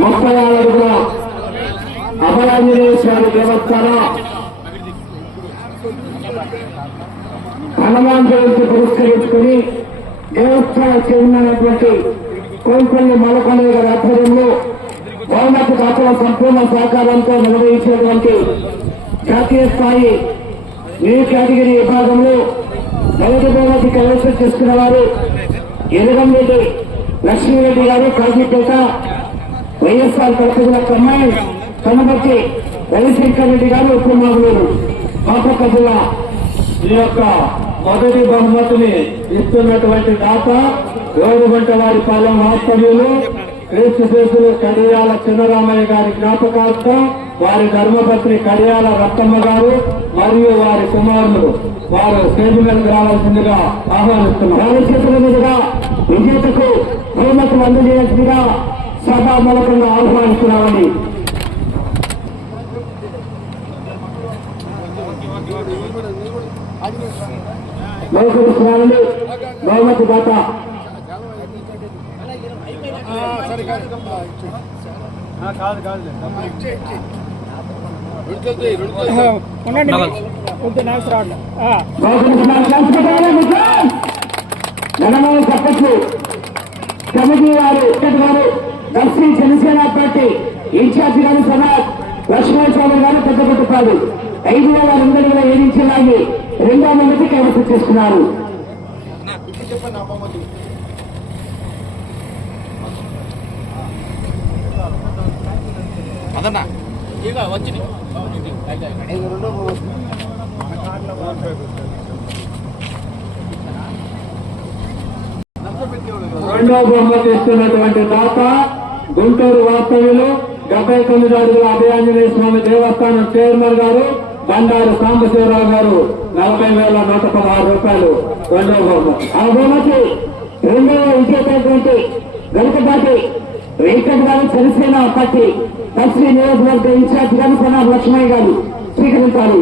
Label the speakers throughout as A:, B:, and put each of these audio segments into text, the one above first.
A: ముప్పై ఆరుగుల అడుగుల అభయాంజనేయ స్వామి దేవస్థానం హనుమాన్ జయంతి పురస్కరించుకుని దేవస్థాన చెందినటువంటి కోల్పల్లి మలకొండ గారి ఆధ్వర్యంలో బహుమతి దాతల సంపూర్ణ సహకారంతో నిర్వహించినటువంటి జాతీయ స్థాయి న్యూ కేటగిరీ విభాగంలో మొదటి బహుమతి కైవసం చేసుకున్న వారు ఎరగంరెడ్డి లక్ష్మీరెడ్డి గారు కాజీపేట వైఎస్ఆర్ తరఫున కమ్మాయి కనబట్టి రవిశంకర్ రెడ్డి గారు ఉపమాగులూరు బాపట్ల జిల్లా.
B: ఈ యొక్క మొదటి బహుమతిని ఇస్తున్నటువంటి దాత గౌరవంట వారి పాలెం వాస్తవ్యులు క్రీస్తు శేషులు కడియాల చిన్నరామయ్య గారి జ్ఞాపకార్థం వారి ధర్మపత్ని కడియాల రత్తమ్మ గారు మరియు వారి కుమారులు వారు స్టేజ్ మీదకి రావాల్సిందిగా ఆహ్వానిస్తున్నారు
A: వారి చేతుల మీదుగా విజేతకు బహుమతులు అందజేయాల్సిందిగా సభా మూలకంగా ఆహ్వానిస్తున్నామని స్వాములు బహుమతి దాత.
C: ఉండండి. వద్దు నాకు రావట్లే ఆ,
A: మరొకరు స్వామి శాంతిపటాలే ముఖ్యం. జనమని చెప్పచ్చు కమిటీ వారు ఇక్కడి దర్శి జనసేన పార్టీ ఇన్ఛార్జి గారు సమాజ్ లక్ష్మణ స్వామి గారు పెద్దపట్టుపాడు ఐదు వేల రెండు వందల ఏడు నుంచి లాగి రెండో మందికి కైవసం చేసుకున్నారు.
B: రెండో బహుమతి ఇస్తున్నటువంటి దాత గుంటూరు వాస్తవ్యులు డెబ్బై తొమ్మిది అడుగుల అభయాంజనేయ స్వామి దేవస్థానం చైర్మన్ గారు బండారు సాంబశివరావు గారు నలభై వేల నూట పదహారు రూపాయలు రెండో బహుమతి.
A: ఆ బహుమతి రెండవ విజేతటువంటి గణపతి వెంకట్ గారు జనసేన పార్టీ దర్శి నియోజకవర్గ ఇన్ఛార్జ్ గారు సనా లక్ష్మయ్య గారు స్వీకరించారు.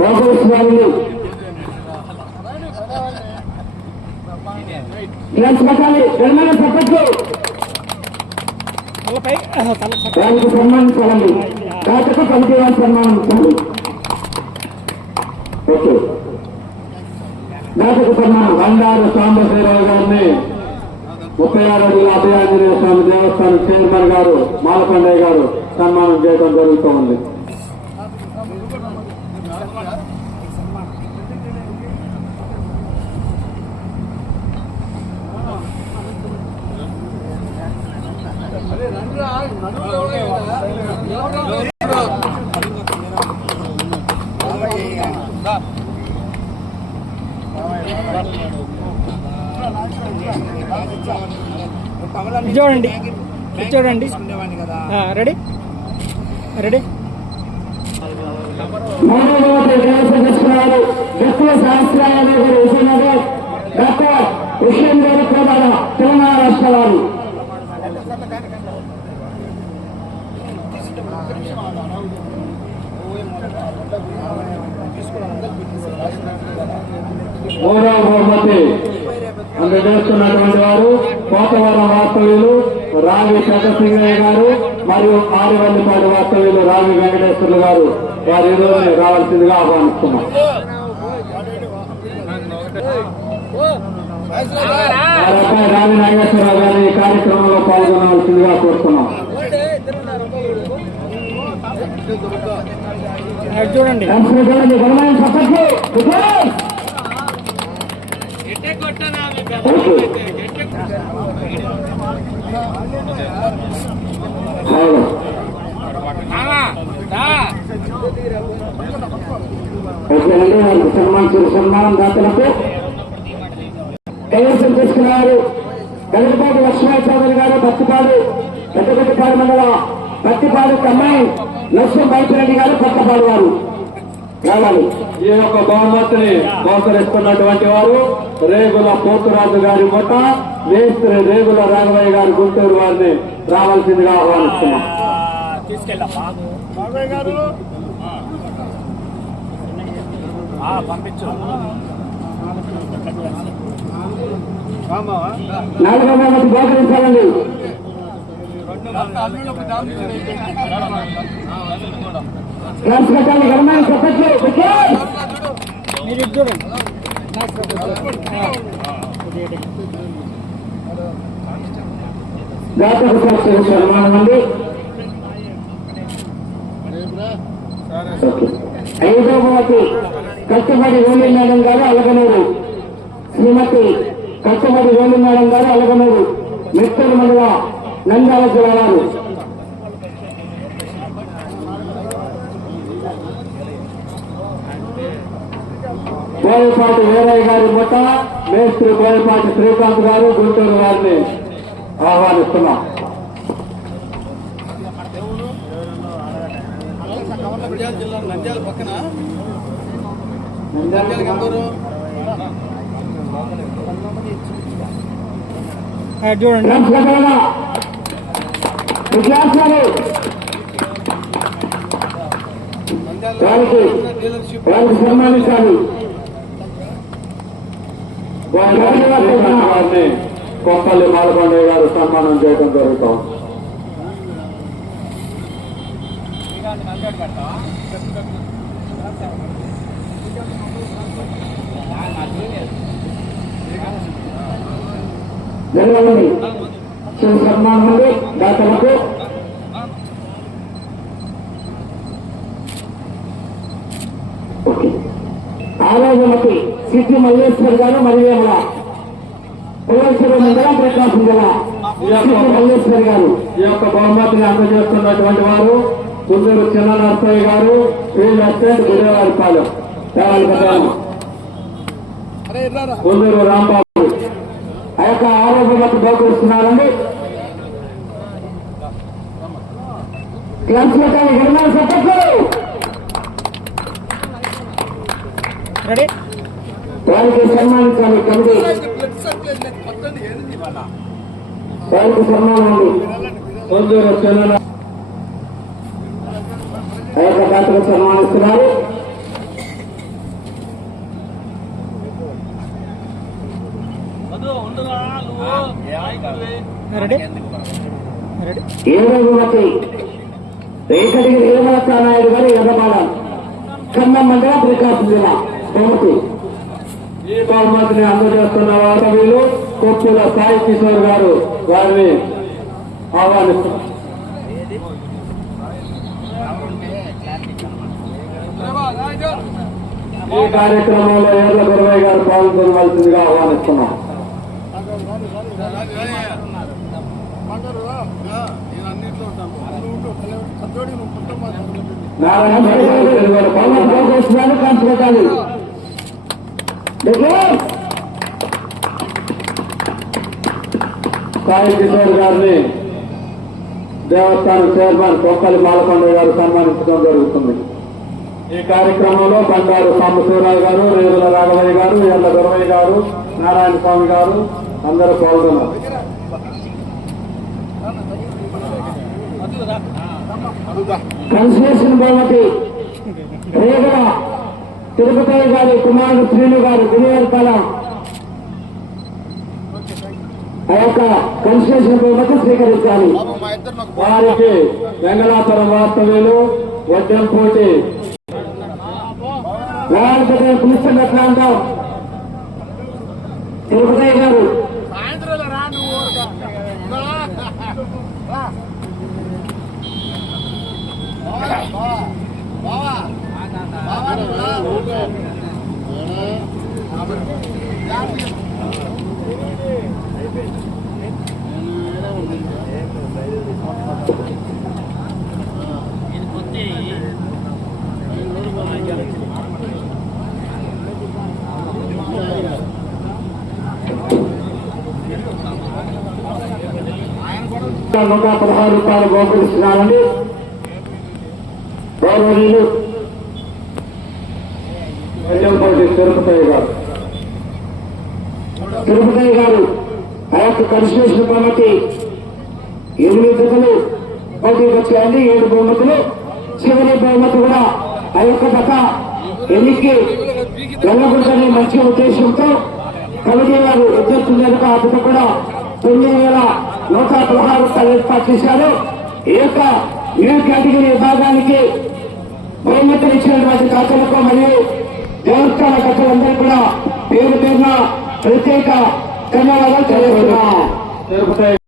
A: లోపల స్వాములు పట్టాలి
C: తల
A: దానికి సన్మానించాలండి కమిటీ వారు సన్మానించాలి ఓకే. దాతకు సన్మానం.
B: బండారు సాంబశివరావు గారిని ముప్పై ఆరు అడుగుల అభయాంజనేయ స్వామి దేవస్థానం చైర్మన్ గారు మాలకొండయ్య గారు సన్మానం చేయడం జరుగుతూ ఉంది
C: చూడండి. చూడండి. రెడీ? రెడీ?
A: మూడవ కైవసం చేసుకున్నారు ఎక్కువ శాస్త్రాల గారు విజయనగర్ విషయం ప్రధాన తెలంగాణ రాష్ట్ర వారు
B: మూడవ బహుమతి అందజేస్తున్నటువంటి వారు కోతవరం వాస్తవ్యులు రావి పెద్దసింగయ్య గారు మరియు ఆరివల్లిపాడు వాస్తవ్యులు రావి వెంకటేశ్వర్లు గారు. వారి ఈరోజు రావాల్సిందిగా ఆహ్వానిస్తున్నాం. రావి నాగేశ్వరరావు గారి ఈ కార్యక్రమంలో పాల్గొనవలసిందిగా కోరుతున్నాం
C: అది చూడండి
A: సంస్కృతి బలమైన సపోర్ట్లు వికాస్! ఓకే. అవును. ఓకే అండి చూడండి సన్మానించిన సన్మానం దాతలకు కైవసం చేసుకున్నారు గలగపాటి లక్ష్మణ చౌదరి గారు బత్తిపాడు పెద్దగొట్టిపాడు మండల పత్తిపాడు కమ్మాయి నర్సం బైపిరెడ్డి గారు కొత్తపాడు వారు రావాలి.
B: ఈ యొక్క బహుమతిని బహుకరిస్తున్నటువంటి వారు రేగుల పోతురాజు గారి మొట్ట మేస్త్రి రేగుల రాఘవయ్య గారి గుంటూరు వారిని రావాల్సిందిగా ఆహ్వానిస్తున్నాం.
C: గారు పంపించు
A: బహుకరించాలండి.
C: మీరు చూడండి
A: జాతక శాస్త్ర సన్మానం అండి కష్టపడి వేలి మేడం గారు అలగనూరు శ్రీమతి కష్టపడి వేలి మేడం గారు అలగనూరు మిత్తూరు మండల జిల్లా వారు బోయపాటి వీరయ్య గారి ముఠ మేస్త్రి బోయపాటి శ్రీకాంత్ గారు గుంటూరు వారిని ఆహ్వానిస్తున్నాం.
D: నంద్యాల పక్కన
C: చూడండి
A: నమస్కారాలు విద్యార్థులు వారికి వారికి సన్మానించాలి
B: వారిని కొప్పల్లి మాలకొండయ్య గారు సన్మానం చేయడం జరుగుతాం
A: జరగాలని శివ సన్మానం దాతలకు ఆరాధనకి సిద్ధి మల్లేశ్వర్ గారు మరియు పులేశ్వర మండలం ప్రకాశం జిల్లా సిద్ధి మల్లేశ్వర్ గారు
B: ఈ యొక్క బహుమతిని అందజేస్తున్నటువంటి వారు కుందూరు చిన్న నర్సయ్య గారు వీళ్ళు అత్యంత గురేవారి పాలెం. కుందూరు రాంబాబు.
A: ఆ యొక్క ఆరోగ్యమతి బహుకరిస్తున్నారండి. క్లాస్ పెట్టాలి గణన సపోర్ట్లు
C: రెడీ
A: వారికి సన్మానించాలి కమిటీ వారికి సన్మానం ఆ యొక్క దాతలు సన్మానిస్తున్నారు
C: రెడీ రెడీ
A: ఏడో యువతి రేకడిగి గారు ఎర్రబాలం ఖమ్మం మండలం ప్రకాశం జిల్లా. బహుమతి.
B: ఈ బహుమతిని అందజేస్తున్న వారు వీళ్ళు కొప్పుల సాయి కిషోర్ గారు వారిని ఆహ్వానిస్తున్నారు. ఈ కార్యక్రమంలో ఎర్ర గురవయ్య గారు పాల్గొనవలసిందిగా ఆహ్వానిస్తున్నాం
D: నేను అన్నింటిలో ఉంటాను నువ్వు ఉండు సద్దోడి నువ్వు పుట్టం
B: నారాయణ గారు గారు పాల్గొన్నారు.
A: బహుమతి కాంతి పెట్టాలి
B: సాయి కిషోర్ గారిని దేవస్థానం చైర్మన్ కొక్కలి బాలకొండ గారు సన్మానించడం జరుగుతుంది. ఈ కార్యక్రమంలో బండారు సాంబశివరావు గారు రేవుల రాఘవయ్య గారు ఎల్ల దొరవయ్య గారు నారాయణ స్వామి గారు అందరూ పాల్గొన్నారు.
A: కన్సలేషన్ బహుమతి రేగల తిరుపతి గారి కుమారుడు శ్రీను గారు గురువారి కాలం ఆ యొక్క కన్సలేషన్ బహుమతి స్వీకరించాలి.
B: వారికి వెంగళాపురం వాస్తవ్యులు వడ్డంపోటి
A: పులిస్థం ఎట్లా అంటాం తిరుపతి గారు. నూట పదహారు రూపాయలు గోపరిస్తున్నారండి గౌరవనీయులు
B: వడ్డంపోటి తిరుపతయ్య గారు.
A: తిరుపతి గారు ఆ యొక్క కన్స్టిట్యూషన్ కాబట్టి ఎనిమిది జతలు పోటీకి వచ్చాయండి ఏడు బహుమతులు చివరి బహుమతి కూడా ఆ యొక్క దశ ఎన్నికి వెళ్ళకూడదనే మంచి ఉద్దేశంతో కమిటీ గారు ఉద్యోగం ఆ అతను కూడా తొమ్మిది వేల నూట పదహారు రూపాయలు ఏర్పాటు చేశారు ఈ యొక్క న్యూ కేటగిరీ విభాగానికి బహుమతులు ఇచ్చినటువంటి దాతలకు మరియు దేవస్థాన కథలందరూ కూడా పేరు పేరున ప్రత్యేక ధన్యవాదాలు తెలియజేస్తున్నాం.